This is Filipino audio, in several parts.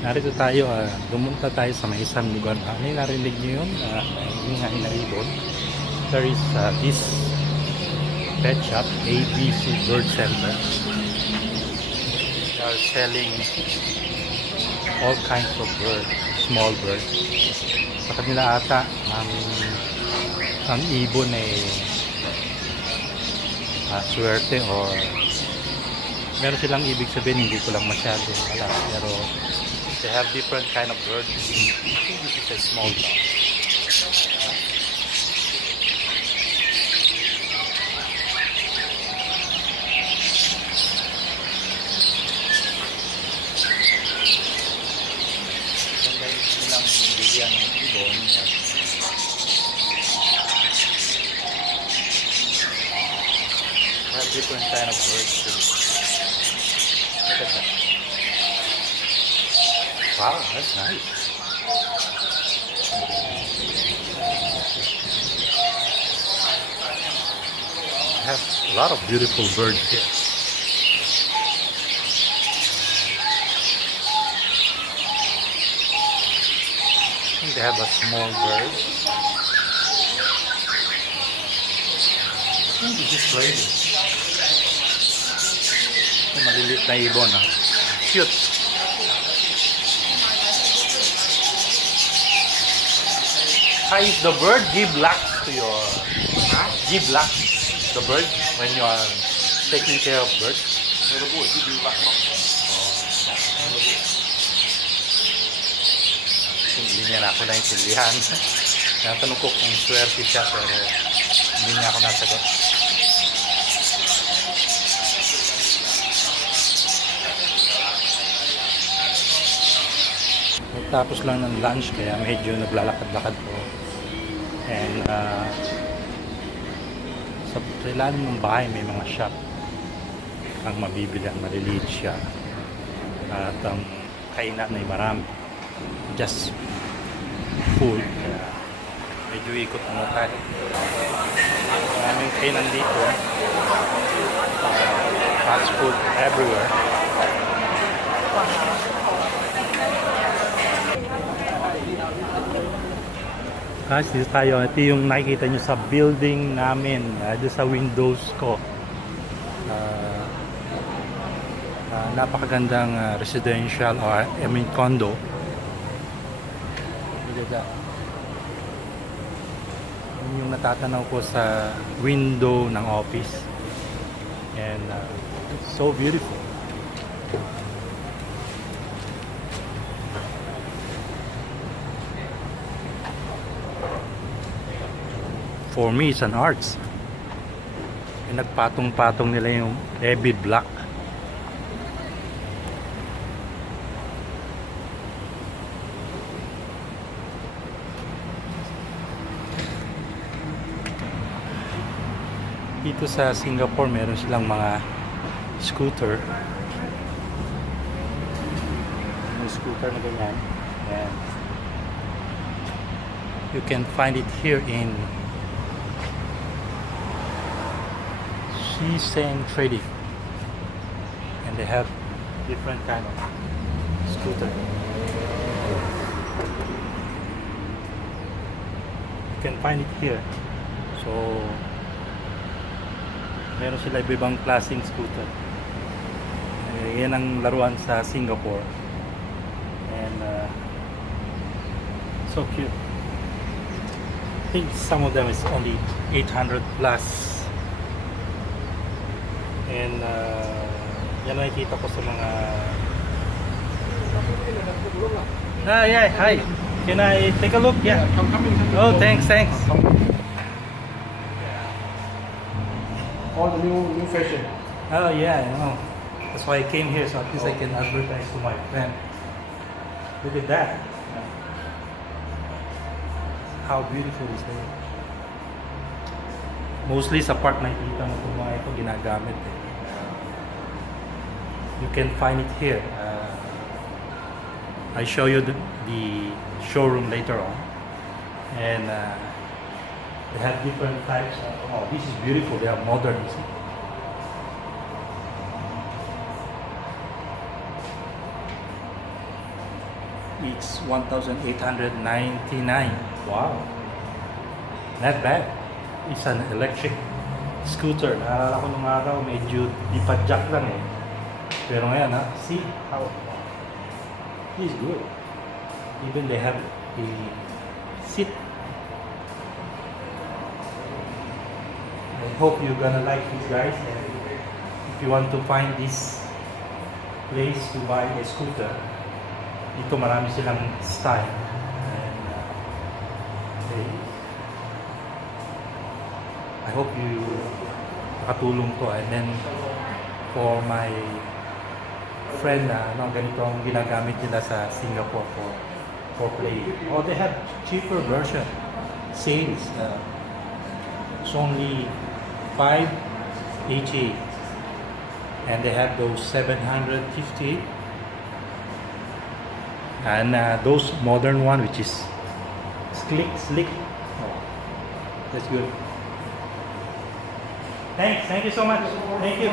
Narito tayo, lumunta tayo sa may isang lugar. Ano yung narinig nyo yun? Ingay na ibon. There is this pet shop, ABC Bird Center. They are selling all kinds of birds, small birds. Sa kanila ata, ang ibon ay swerte or meron silang ibig sabihin, hindi ko lang masyado alam. Pero they have different kind of birds. I think this is a small dog. Ganda yung silang bilihan ng ibon. They have different kind of birds too. Look at that. Wow, that's nice. I have a lot of beautiful birds here. I think they have a small bird. I think this is lady. Maliliit na ibon, cute. How is the bird give locks to your give locks the bird when you are taking care of birds? Hindi niya na ako naintindihan. Natanong ko kung swerte siya pero hindi niya ako nasagot. Tapos lang ng lunch kaya medyo naglalakad-lakad po. And sa ilalim ng bahay may mga shop. Ang mabibili ang maliliit siya. At ang kainan ay marami. Just full. Kaya medyo ikot na tayo. Maraming kainan dito. Fast food everywhere. Guys, dito tayo. Ito yung nakikita nyo sa building namin. Dito sa windows ko. Napakagandang residential or I mean condo. Yun yung natatanaw ko sa window ng office. And it's so beautiful. For me, it's an arts. Nagpatong-patong nila yung heavy block. Dito sa Singapore, meron silang mga scooter. Yung scooter na ganyan. And you can find it here in trading, and they have different kind of scooter. You can find it here. So meron sila ibang klaseng scooter. Yan ang laruan sa Singapore. And so cute. I think some of them is only 800 plus. And yan ang nakikita ko sa mga yeah, hi. Can I take a look? Yeah. Oh, thanks. All the new fashion. Oh yeah, I know. That's why I came here, so at least I can advertise to my friend. Look at that. How beautiful is that? Mostly sa park nakikita mo kung mga ito ginagamit eh. You can find it here. I show you the showroom later on. And they have different types of, oh, this is beautiful. They have modern. It's 1,899. Wow. Not bad. It's an electric scooter. Naalala ko nung araw, medyo di padyak lang eh. Pero ngayon ha, see how it's good. Even they have a seat. I hope you're gonna like this, guys. And if you want to find this place to buy a scooter, dito marami silang style. And I hope you nakatulong to. And then for my friend na ganito ang ginagamit nila sa Singapore for play. Oh, they have cheaper version. Sales. It's only 580. And they have those 750. And those modern one, which is slick. Oh, that's good. Thank you so much. Thank you.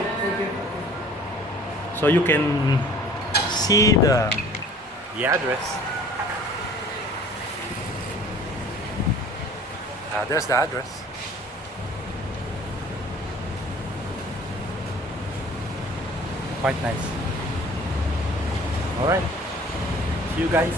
So you can see the address. There's the address. Quite nice. All right. See you guys.